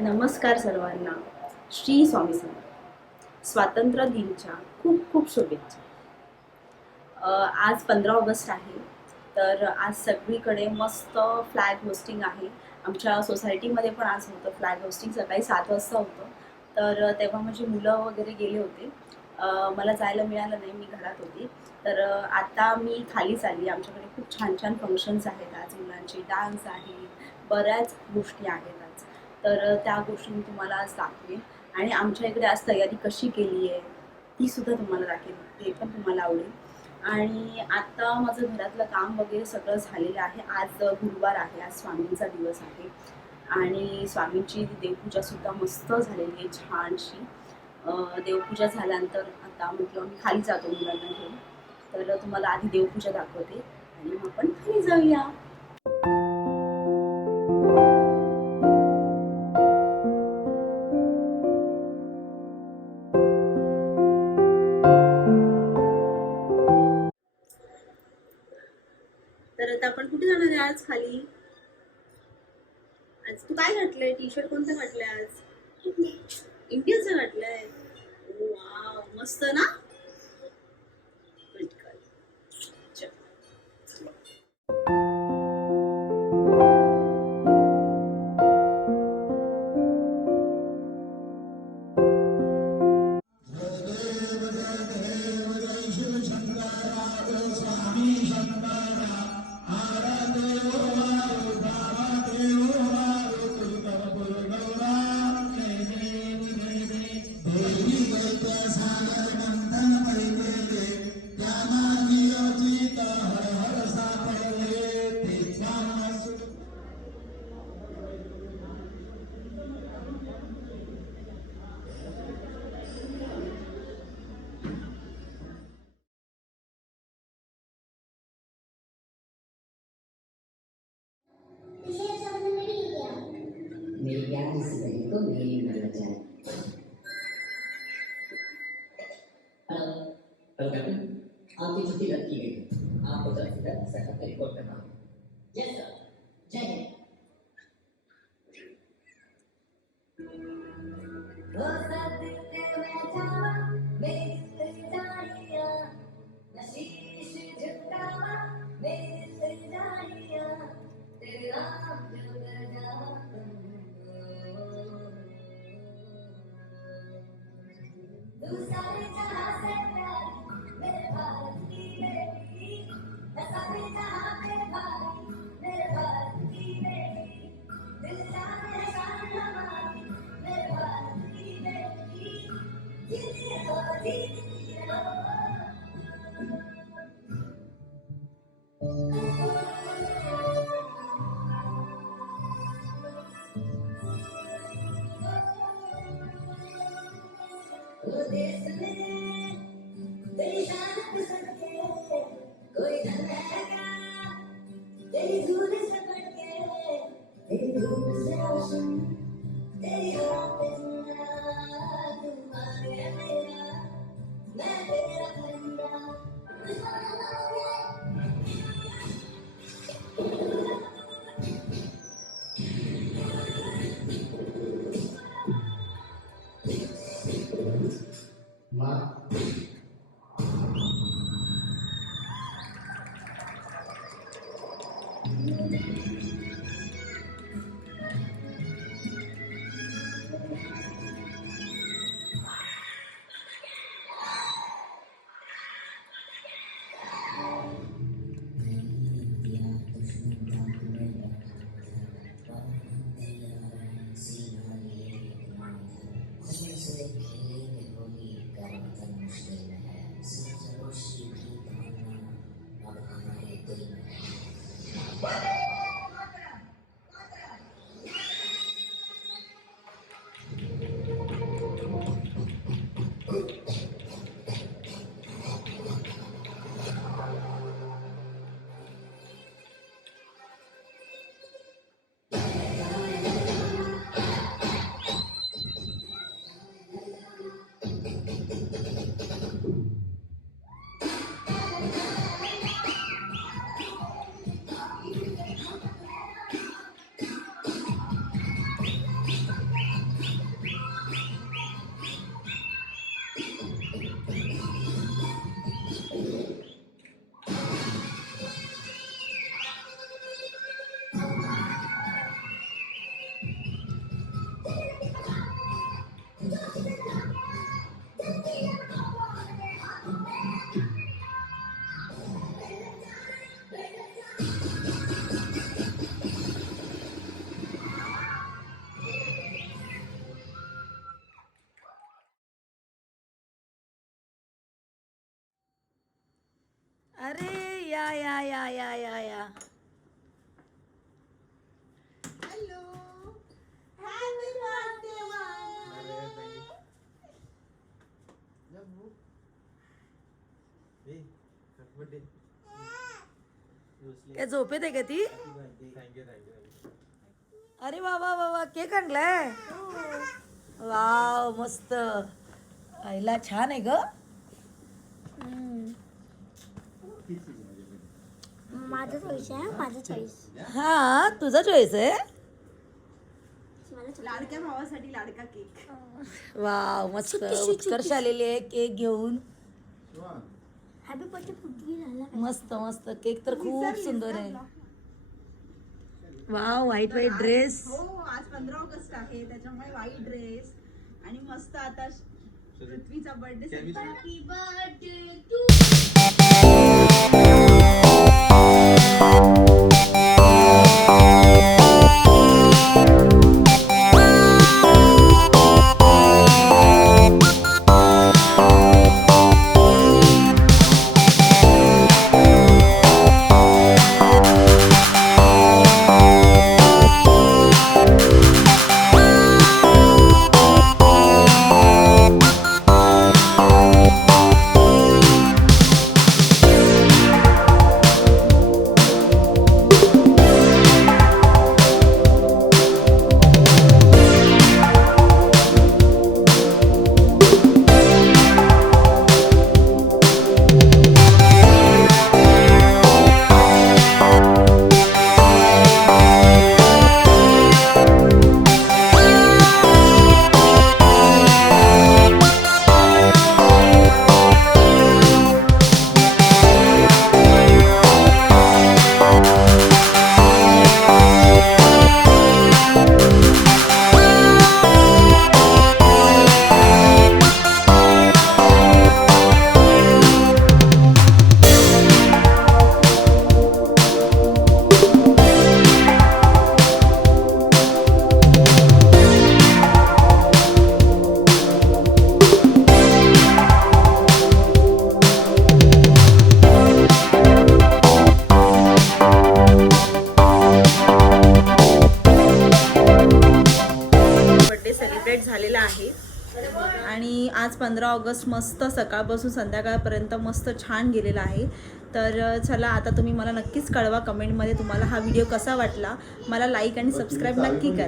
नमस्कार सर्वांना. श्री स्वामी समर्थ. स्वातंत्र्य दिनच्या खूप खूप शुभेच्छा. आज 15 ऑगस्ट आहे. तर आज सगळीकडे मस्त फ्लॅग होस्टिंग आहे. आमच्या सोसायटीमध्ये पण आज होतं फ्लॅग होस्टिंग. सकाळी 7 वाजता होतं. तर तेव्हा माझी मुलं वगैरे गेले होते. मला जायला मिळालं नाही, मी घरात होती. तर आता मी खालीच आली. आमच्याकडे खूप छान छान फंक्शन्स आहेत आज. मुलांचे डान्स आहे, बऱ्याच गोष्टी आहेत आज. तर त्या गोष्टी मी तुम्हाला आज दाखवेन आणि आमच्या इकडे आज तयारी कशी केली आहे ती सुद्धा तुम्हाला दाखवेन. ते पण तुम्हाला आवडेल. आणि आता माझं घरातलं काम वगैरे सगळं झालेलं आहे. आज गुरुवार आहे, आज स्वामींचा दिवस आहे आणि स्वामींची देवपूजा सुद्धा मस्त झालेली आहे, छानशी. देवपूजा झाल्यानंतर आता म्हटलं मी खाली जातो मुलांना घेऊन. तर तुम्हाला आधी देवपूजा दाखवते आणि मग आपण खाली जाऊया. तर आता आपण कुठे जाणार आहे आज खाली? आज तू काय घातलंय? टी शर्ट कोणतं घातलंय आज? इंडियनचं घातलंय. वाव, मस्त ना. Good girl. चल. मेरी प्यारी सी बहन को मेरी उम्र लग जाए। हेलो हेलो कैप्टन, आपकी छुट्टी रद्द की गई है। आपको जल्द से जल्द सेटअप पे रिपोर्ट करना होगा। यस सर, जय हिंद। वो सदके में जावा मेरी दिल जानिया, नशीश झुकावा मेरी दिल जानिया, तेरे नाम जो कर जावा तू सारे जहां से प्यारी मेरे भारत की बेटी, मैं सारे जहां पे भारी मेरे भारत की बेटी, दिल जाने शान हमारी मेरे भारत की बेटी, जीती हो वो देश में तेरी शान पे सदके कोई धन रहेगा, तेरी धूल से बढ़के तेरी धूप से रोशन, तेरी हवा पे जिंदा तू आगे मेरा, मैं तेरा परिंदा माँ। या या या या या या हॅलो हॅपी बर्थडे काय झोपेत आहे का ती अरे वा वा वा वा केक आणलाय वाव मस्त आईला छान आहे ग माझा चॉईस आहे माझा चॉईस हा तुझा चॉईस आहे लाडक्या भावासाठी लाडका केक वाव मस्त उत्कर्ष आलेली आहे केक घेऊन हॅपी बर्थडे पृथ्वी झाला मस्त मस्त केक तर खूप सुंदर आहे वाव व्हाईट व्हाईट ड्रेस हो आज 15 ऑगस्ट आहे त्याच्यामुळे व्हाईट ड्रेस आणि मस्त आता पृथ्वीचा birthday happy birthday to birthday celebrate झालेला आहे आणि आज 15 ऑगस्ट मस्त सकाळपासून संध्याकाळपर्यंत मस्त छान गेलेला आहे तर चला आता तुम्ही मला नक्कीच कळवा कमेंटमध्ये तुम्हाला हा व्हिडिओ कसा वाटला मला लाईक आणि सबस्क्राईब नक्की करा